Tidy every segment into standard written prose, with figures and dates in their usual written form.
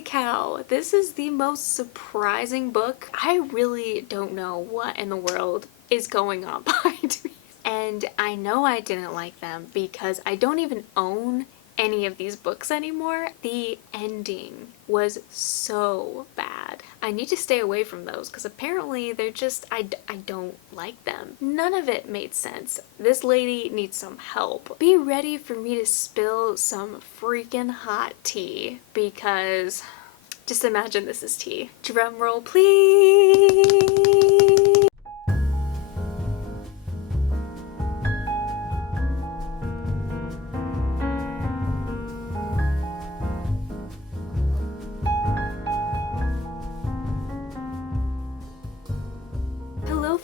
Holy cow, this is the most surprising book. I really don't know what in the world is going on behind me. And I know I didn't like them because I don't even own any of these books anymore. The ending was so bad. I need to stay away from those because apparently they're just, I don't like them. None of it made sense. This lady needs some help. Be ready for me to spill some freaking hot tea because just imagine this is tea. Drum roll, please.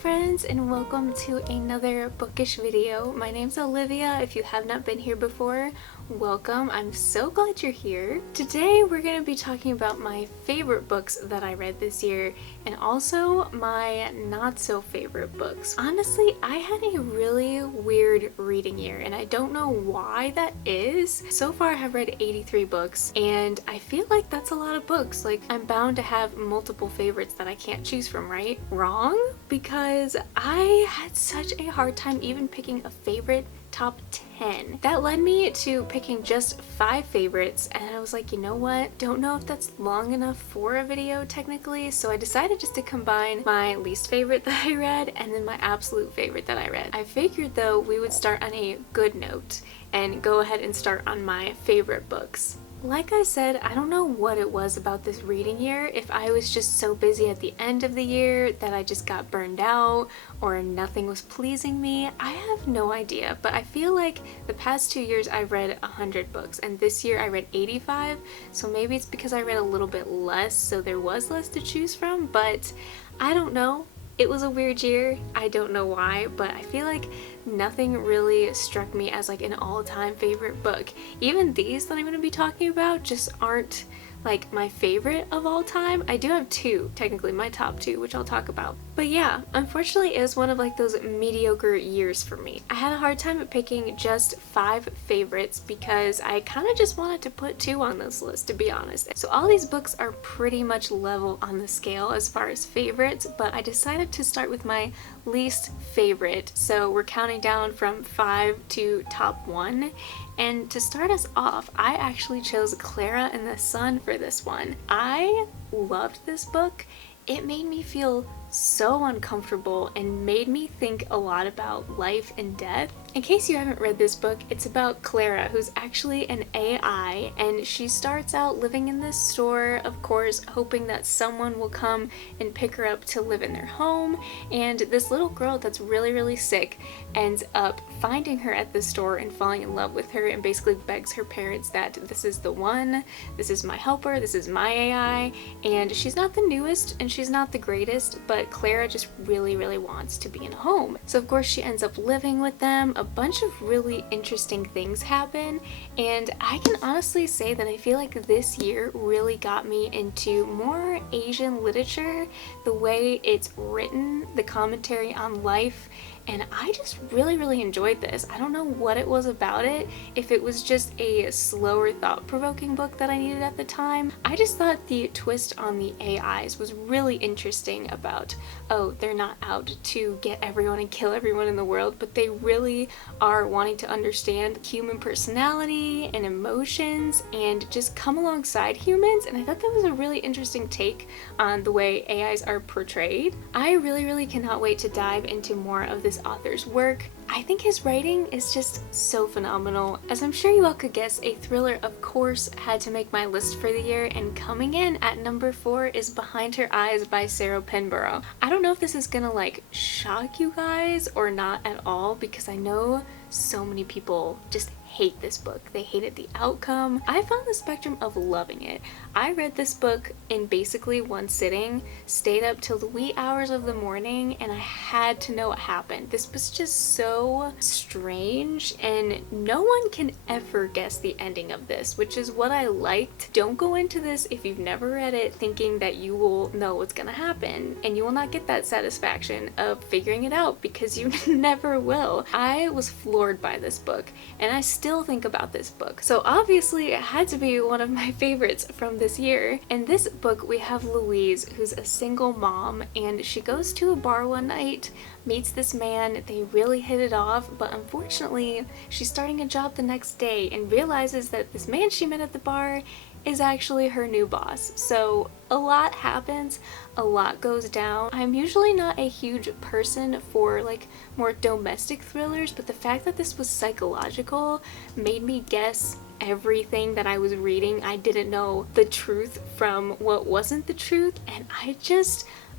Friends, and welcome to another bookish video. My name's Olivia. If you have not been here before, welcome. I'm so glad you're here. Today we're going to be talking about my favorite books that I read this year and also my not so favorite books. Honestly, I had a really weird reading year and I don't know why that is. So far I have read 83 books and I feel like that's a lot of books. Like, I'm bound to have multiple favorites that I can't choose from, right? Wrong? Because I had such a hard time even picking a favorite top 10. That led me to picking just 5 favorites, and I was like, you know what? Don't know if that's long enough for a video technically, so I decided just to combine my least favorite that I read and then my absolute favorite that I read. I figured though we would start on a good note and go ahead and start on my favorite books. Like I said, I don't know what it was about this reading year, if I was just so busy at the end of the year that I just got burned out or nothing was pleasing me. I have no idea, but I feel like the past 2 years I've read 100 books and this year I read 85, so maybe it's because I read a little bit less so there was less to choose from, but I don't know. It was a weird year. I don't know why, but I feel like nothing really struck me as like an all-time favorite book. Even these that I'm going to be talking about just aren't like my favorite of all time. I do have 2, technically my top 2, which I'll talk about. But yeah, unfortunately it was one of like those mediocre years for me. I had a hard time at picking just 5 favorites because I kind of just wanted to put 2 on this list, to be honest. So all these books are pretty much level on the scale as far as favorites, but I decided to start with my least favorite. So we're counting down from 5 to top 1. And to start us off, I actually chose Clara and the Sun for this one. I loved this book. It made me feel so uncomfortable and made me think a lot about life and death. In case you haven't read this book, it's about Clara, who's actually an AI, and she starts out living in this store, of course, hoping that someone will come and pick her up to live in their home, and this little girl that's really sick ends up finding her at the store and falling in love with her and basically begs her parents that this is the one, this is my helper, this is my AI, and she's not the newest and she's not the greatest, but Clara just really wants to be in a home. So of course she ends up living with them. A bunch of really interesting things happen, and I can honestly say that I feel like this year really got me into more Asian literature, the way it's written, the commentary on life, and I just really enjoyed this. I don't know what it was about it, if it was just a slower, thought-provoking book that I needed at the time. I just thought the twist on the AIs was really interesting about, oh, they're not out to get everyone and kill everyone in the world, but they really are wanting to understand human personality and emotions and just come alongside humans, and I thought that was a really interesting take on the way AIs are portrayed. I really cannot wait to dive into more of this author's work. I think his writing is just so phenomenal. As I'm sure you all could guess, a thriller of course had to make my list for the year, and coming in at number 4 is Behind Her Eyes by Sarah Penborough. I don't know if this is gonna like shock you guys or not at all, because I know so many people just hate this book. They hated the outcome. I found the spectrum of loving it. I read this book in basically one sitting, stayed up till the wee hours of the morning, and I had to know what happened. This was just so strange, and no one can ever guess the ending of this, which is what I liked. Don't go into this if you've never read it thinking that you will know what's gonna happen, and you will not get that satisfaction of figuring it out because you never will. I was floored by this book, and I still still think about this book. So obviously it had to be one of my favorites from this year. In this book we have Louise, who's a single mom, and she goes to a bar one night, meets this man, they really hit it off, but unfortunately she's starting a job the next day and realizes that this man she met at the bar is actually her new boss. So a lot happens, a lot goes down. I'm usually not a huge person for like more domestic thrillers, but the fact that this was psychological made me guess everything that I was reading. I didn't know the truth from what wasn't the truth, and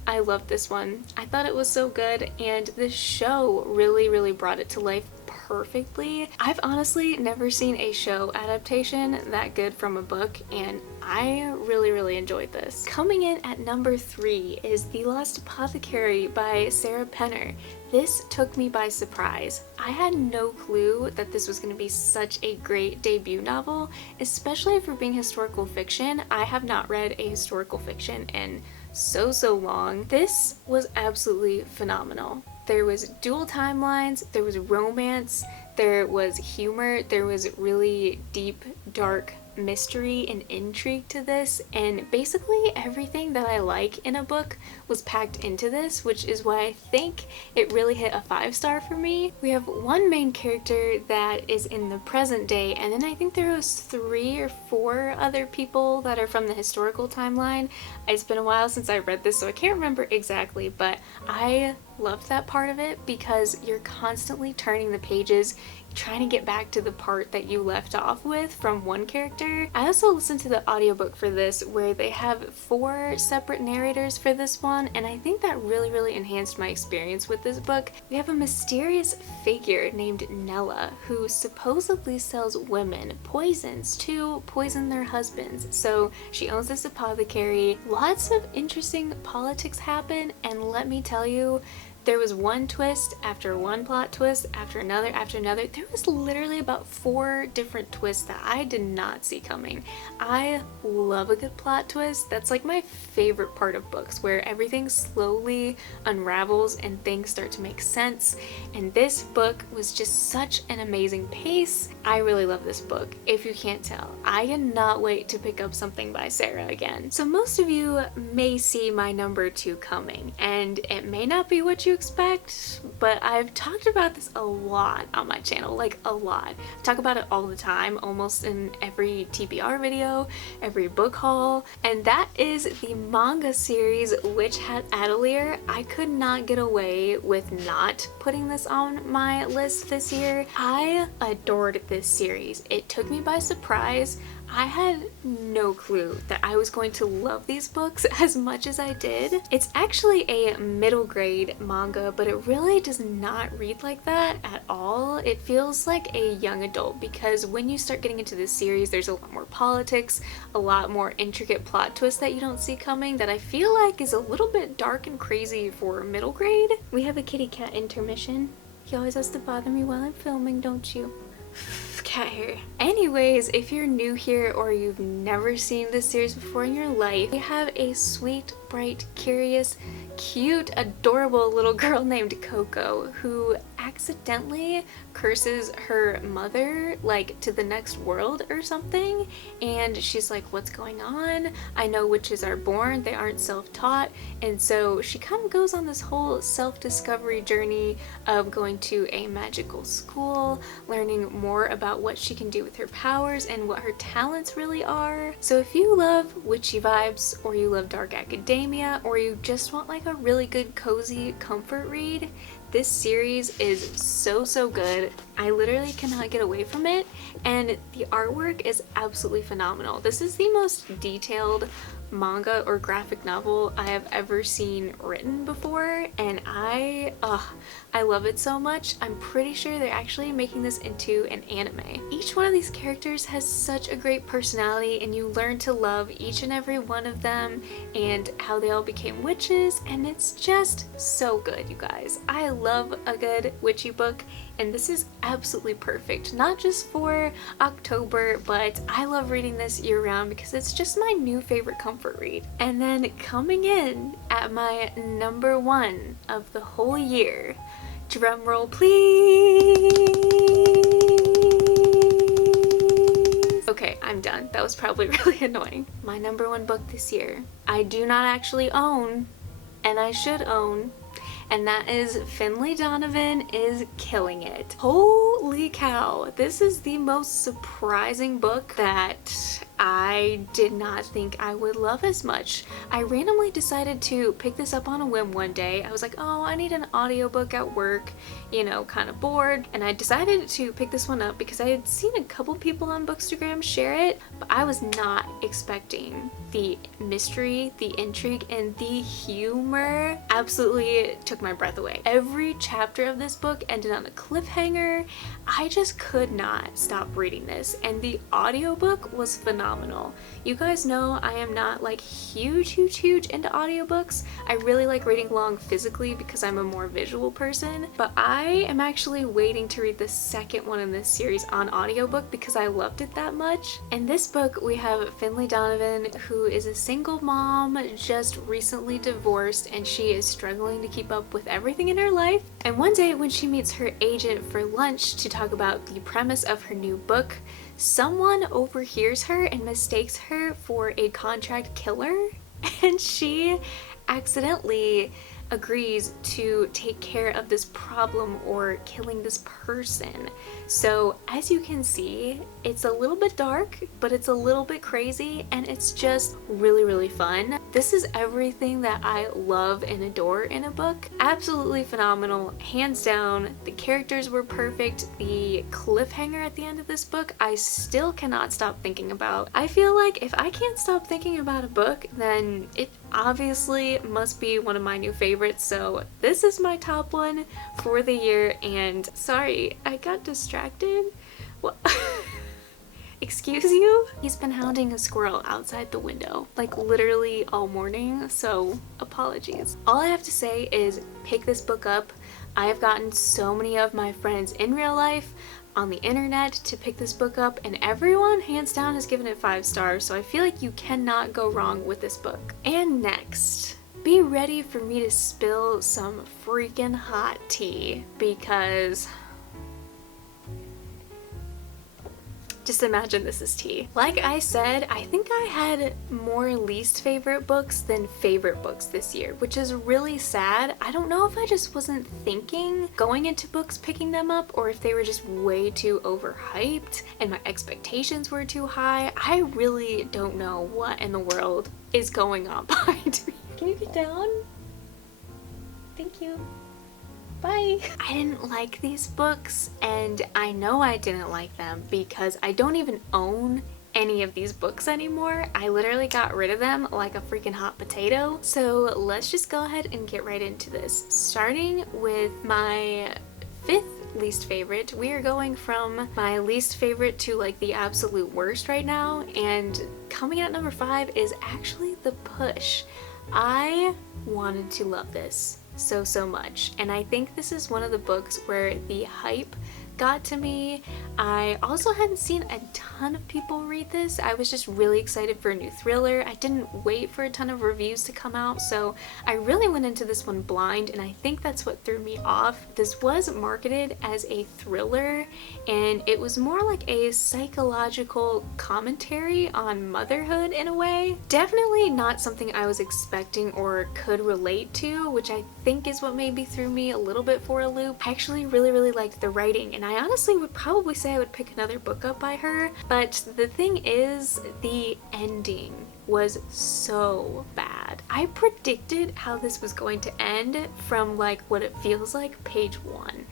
I loved this one. I thought it was so good, and this show really brought it to life perfectly. I've honestly never seen a show adaptation that good from a book, and I really enjoyed this. Coming in at number 3 is The Lost Apothecary by Sarah Penner. This took me by surprise. I had no clue that this was going to be such a great debut novel, especially for being historical fiction. I have not read a historical fiction in so long. This was absolutely phenomenal. There was dual timelines, there was romance, there was humor, there was really deep, dark mystery and intrigue to this, and basically everything that I like in a book was packed into this, which is why I think it really hit a 5-star for me. We have one main character that is in the present day, and then I think there was 3 or 4 other people that are from the historical timeline. It's been a while since I read this, so I can't remember exactly, but I loved that part of it because you're constantly turning the pages, trying to get back to the part that you left off with from one character. I also listened to the audiobook for this where they have 4 separate narrators for this one, and I think that really enhanced my experience with this book. We have a mysterious figure named Nella who supposedly sells women poisons to poison their husbands. So she owns this apothecary. Lots of interesting politics happen, and let me tell you, there was one twist after one plot twist after another after another. There was literally about 4 different twists that I did not see coming. I love a good plot twist. That's like my favorite part of books, where everything slowly unravels and things start to make sense. And this book was just such an amazing pace. I really love this book, if you can't tell. I cannot wait to pick up something by Sarah again. So most of you may see my number 2 coming, and it may not be what you expect, but I've talked about this a lot on my channel, like a lot. I talk about it all the time, almost in every TBR video, every book haul, and that is the manga series Witch Hat Atelier. I could not get away with not putting this on my list this year. I adored this series. It took me by surprise. I had no clue that I was going to love these books as much as I did. It's actually a middle grade manga, but it really does not read like that at all. It feels like a young adult, because when you start getting into this series, there's a lot more politics, a lot more intricate plot twists that you don't see coming that I feel like is a little bit dark and crazy for middle grade. We have a kitty cat intermission. He always has to bother me while I'm filming, don't you? Cat hair. Anyways, if you're new here or you've never seen this series before in your life, we have a sweet, bright, curious, cute, adorable little girl named Coco who accidentally curses her mother like to the next world or something, and she's like, what's going on? I know witches are born, they aren't self-taught. And so she kind of goes on this whole self-discovery journey of going to a magical school, learning more about what she can do with her powers and what her talents really are. So if you love witchy vibes, or you love dark academia, or you just want like a really good cozy comfort read, this series is so good. I literally cannot get away from it, and the artwork is absolutely phenomenal. This is the most detailed manga or graphic novel I have ever seen written before, and I love it so much. I'm pretty sure they're actually making this into an anime. Each one of these characters has such a great personality, and you learn to love each and every one of them and how they all became witches, and it's just so good, you guys. I love a good witchy book, and this is absolutely perfect, not just for October, but I love reading this year-round because it's just my new favorite comfort read. And then coming in at my number 1 of the whole year, drum roll please, I'm done. That was probably really annoying. My number one book this year, I do not actually own, and I should own, and that is Finlay Donovan is Killing It. Holy cow, this is the most surprising book that I did not think I would love as much. I randomly decided to pick this up on a whim one day. I was like, oh, I need an audiobook at work, you know, kind of bored. And I decided to pick this one up because I had seen a couple people on Bookstagram share it, but I was not expecting the mystery, the intrigue, and the humor. Absolutely took my breath away. Every chapter of this book ended on a cliffhanger. I just could not stop reading this, and the audiobook was phenomenal. You guys know I am not like huge into audiobooks. I really like reading along physically because I'm a more visual person, but I am actually waiting to read the second one in this series on audiobook because I loved it that much. In this book we have Finlay Donovan, who is a single mom, just recently divorced, and she is struggling to keep up with everything in her life. And one day when she meets her agent for lunch to talk about the premise of her new book, someone overhears her and mistakes her for a contract killer, and she accidentally agrees to take care of this problem or killing this person. So as you can see, it's a little bit dark, but it's a little bit crazy, and it's just really fun. This is everything that I love and adore in a book. Absolutely phenomenal, hands down. The characters were perfect. The cliffhanger at the end of this book, I still cannot stop thinking about. I feel like if I can't stop thinking about a book, then it obviously must be one of my new favorites. So this is my top one for the year, and sorry, I got distracted. What? Excuse you? He's been hounding a squirrel outside the window, like literally all morning, so apologies. All I have to say is pick this book up. I have gotten so many of my friends in real life, on the internet, to pick this book up, and everyone hands down has given it 5 stars, so I feel like you cannot go wrong with this book. And next, be ready for me to spill some freaking hot tea, because just imagine this is tea. Like I said, I think I had more least favorite books than favorite books this year, which is really sad. I don't know if I just wasn't thinking going into books picking them up, or if they were just way too overhyped and my expectations were too high. I really don't know what in the world is going on behind me. Can you get down? Thank you. Bye. I didn't like these books, and I know I didn't like them because I don't even own any of these books anymore. I literally got rid of them like a freaking hot potato. So let's just go ahead and get right into this. Starting with my 5th least favorite, we are going from my least favorite to like the absolute worst right now, and coming in at number 5 is actually The Push. I wanted to love this so much, and I think this is one of the books where the hype got to me. I also hadn't seen a ton of people read this. I was just really excited for a new thriller. I didn't wait for a ton of reviews to come out, so I really went into this one blind, and I think that's what threw me off. This was marketed as a thriller, and it was more like a psychological commentary on motherhood in a way. Definitely not something I was expecting or could relate to, which I think is what maybe threw me a little bit for a loop. I actually really liked the writing, and I honestly would probably say I would pick another book up by her, but the thing is, the ending was so bad. I predicted how this was going to end from like what it feels like page 1.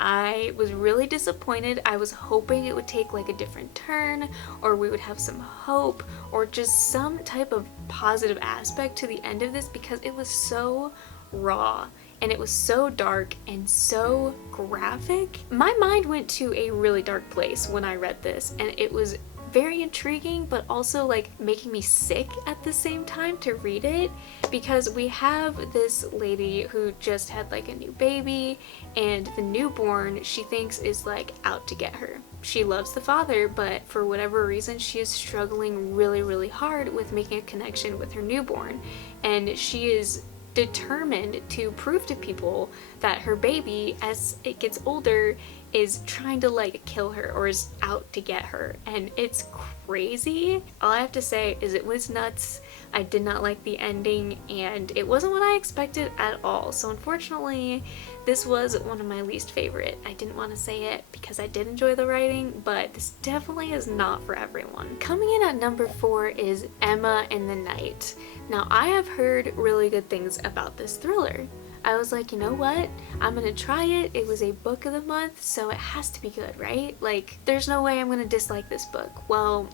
I was really disappointed. I was hoping it would take like a different turn, or we would have some hope, or just some type of positive aspect to the end of this, because it was so raw and it was so dark and so graphic. My mind went to a really dark place when I read this, and it was very intriguing, but also like making me sick at the same time to read it, because we have this lady who just had like a new baby, and the newborn she thinks is like out to get her. She loves the father, but for whatever reason she is struggling really hard with making a connection with her newborn, and she is determined to prove to people that her baby, as it gets older, is trying to like kill her or is out to get her, and it's crazy. All I have to say is it was nuts. I did not like the ending, and it wasn't what I expected at all. So unfortunately, this was one of my least favorite. I didn't want to say it because I did enjoy the writing, but this definitely is not for everyone. Coming in at number 4 is Emma in the Night. Now, I have heard really good things about this thriller. I was like, you know what? I'm gonna try it. It was a book of the month, so it has to be good, right? Like, there's no way I'm gonna dislike this book. Well,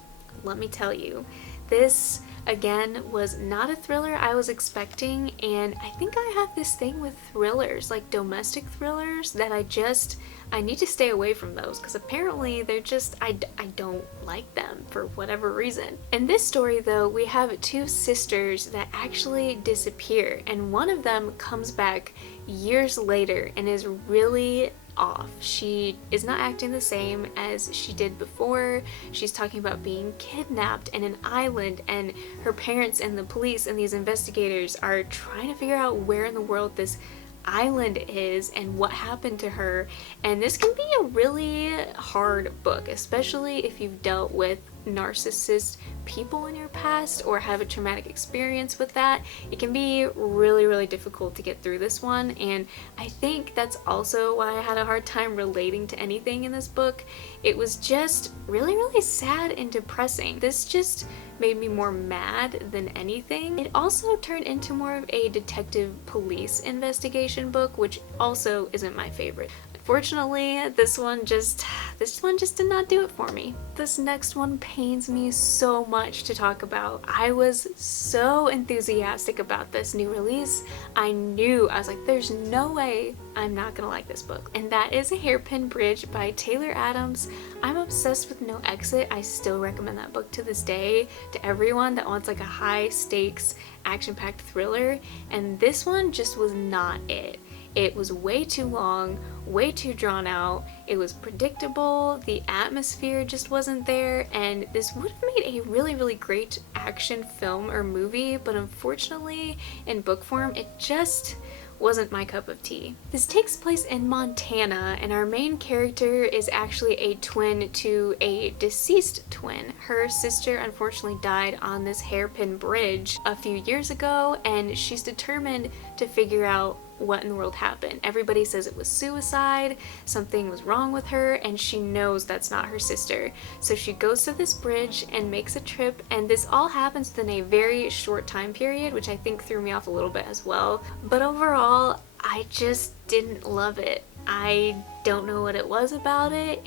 let me tell you, this again was not a thriller I was expecting, and I think I have this thing with thrillers, like domestic thrillers, that I need to stay away from those because apparently they're just, I don't like them for whatever reason. In this story though, we have 2 sisters that actually disappear, and one of them comes back years later and is really off. She is not acting the same as she did before. She's talking about being kidnapped in an island, and her parents and the police and these investigators are trying to figure out where in the world this island is and what happened to her. And this can be a really hard book, especially if you've dealt with narcissist people in your past or have a traumatic experience with that. It can be really, really difficult to get through this one, and I think that's also why I had a hard time relating to anything in this book. It was just really, really sad and depressing. This just made me more mad than anything. It also turned into more of a detective police investigation book, which also isn't my favorite. Unfortunately, this one just did not do it for me. This next one pains me so much to talk about. I was so enthusiastic about this new release. I was like, there's no way I'm not gonna like this book. And that is A Hairpin Bridge by Taylor Adams. I'm obsessed with No Exit. I still recommend that book to this day to everyone that wants like a high stakes action-packed thriller, and this one just was not it. It was way too long, way too drawn out, it was predictable, the atmosphere just wasn't there, and this would have made a really, really great action film or movie, but unfortunately in book form it just wasn't my cup of tea. This takes place in Montana, and our main character is actually a twin to a deceased twin. Her sister unfortunately died on this hairpin bridge a few years ago, and she's determined to figure out what in the world happened. Everybody says it was suicide, something was wrong with her, and she knows that's not her sister. So she goes to this bridge and makes a trip, and this all happens within a very short time period, which I think threw me off a little bit as well. But overall, I just didn't love it. I don't know what it was about it.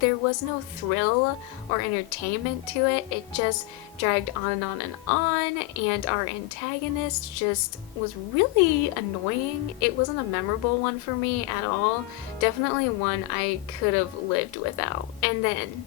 There was no thrill or entertainment to it. It just dragged on and on and on, and our antagonist just was really annoying. It wasn't a memorable one for me at all. Definitely one I could have lived without. And then,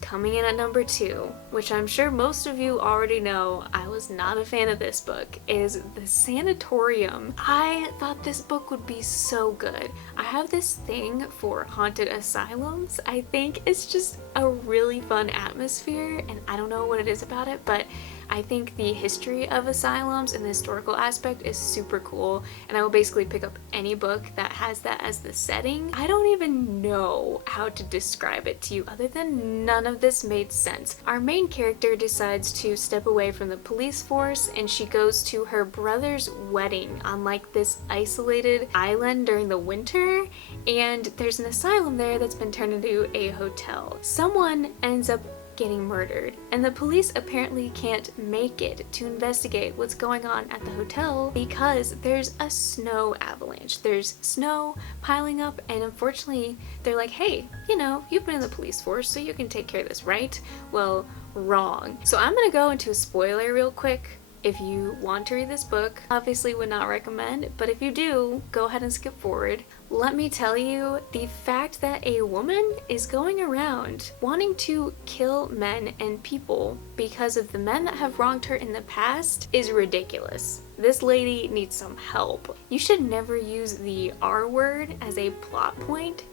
coming in at number 2, which I'm sure most of you already know, I was not a fan of this book, is The Sanatorium. I thought this book would be so good. I have this thing for haunted asylums. I think it's just a really fun atmosphere, and I don't know what it is about it, but I think the history of asylums and the historical aspect is super cool, and I will basically pick up any book that has that as the setting. I don't even know how to describe it to you other than none of this made sense. Our main character decides to step away from the police force, and she goes to her brother's wedding on like this isolated island during the winter, and there's an asylum there that's been turned into a hotel. Someone ends up getting murdered, and the police apparently can't make it to investigate what's going on at the hotel because there's a snow avalanche. There's snow piling up, and unfortunately they're like, hey, you know, you've been in the police force, so you can take care of this, right? Well, wrong. So I'm gonna go into a spoiler real quick. If you want to read this book, obviously would not recommend, but if you do, go ahead and skip forward. Let me tell you, the fact that a woman is going around wanting to kill men and people because of the men that have wronged her in the past is ridiculous. This lady needs some help. You should never use the R word as a plot point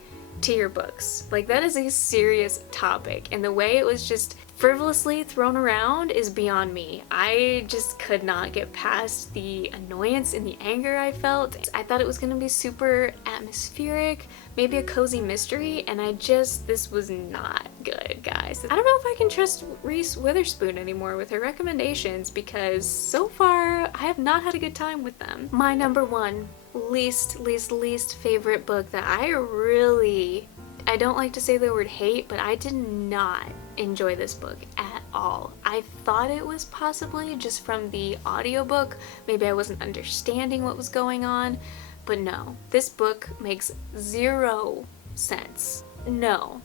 tier books. Like, that is a serious topic, and the way it was just frivolously thrown around is beyond me. I just could not get past the annoyance and the anger I felt. I thought it was gonna be super atmospheric, maybe a cozy mystery, and this was not good, guys. I don't know if I can trust Reese Witherspoon anymore with her recommendations, because so far I have not had a good time with them. My number one least favorite book that I don't like to say the word hate, but I did not enjoy this book at all. I thought it was possibly just from the audiobook, maybe I wasn't understanding what was going on, but no, this book makes zero sense. No,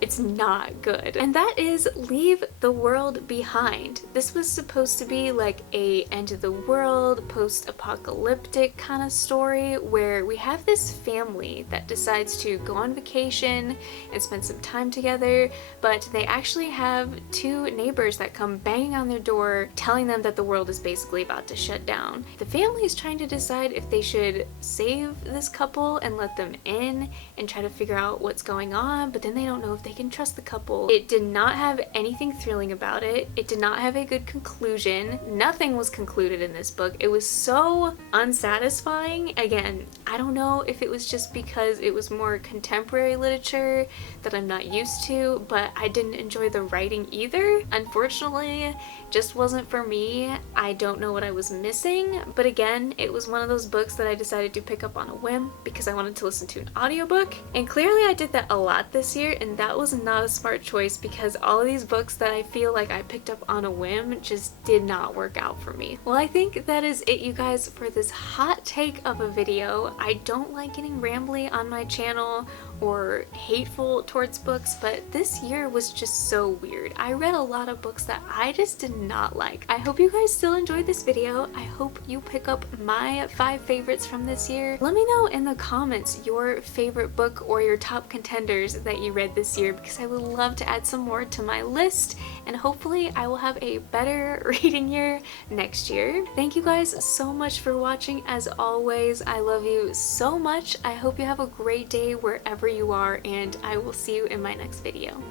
it's not good. And that is Leave the World Behind. This was supposed to be like a end of the world, post-apocalyptic kind of story where we have this family that decides to go on vacation and spend some time together, but they actually have two neighbors that come banging on their door telling them that the world is basically about to shut down. The family is trying to decide if they should save this couple and let them in and try to figure out what's going on, but then they don't know if they can trust the couple. It did not have anything thrilling about it. It did not have a good conclusion. Nothing was concluded in this book. It was so unsatisfying. Again, I don't know if it was just because it was more contemporary literature that I'm not used to, but I didn't enjoy the writing either. Unfortunately, just wasn't for me. I don't know what I was missing, but again, it was one of those books that I decided to pick up on a whim because I wanted to listen to an audiobook, and clearly I did that a lot this year, and that was not a smart choice because all of these books that I feel like I picked up on a whim just did not work out for me. Well, I think that is it, you guys, for this hot take of a video. I don't like getting rambly on my channel or hateful towards books, but this year was just so weird. I read a lot of books that I just did not like. I hope you guys still enjoyed this video. I hope you pick up my 5 favorites from this year. Let me know in the comments your favorite book or your top contenders that you read this year, because I would love to add some more to my list, and hopefully I will have a better reading year next year. Thank you guys so much for watching. As always, I love you so much. I hope you have a great day wherever you are, and I will see you in my next video.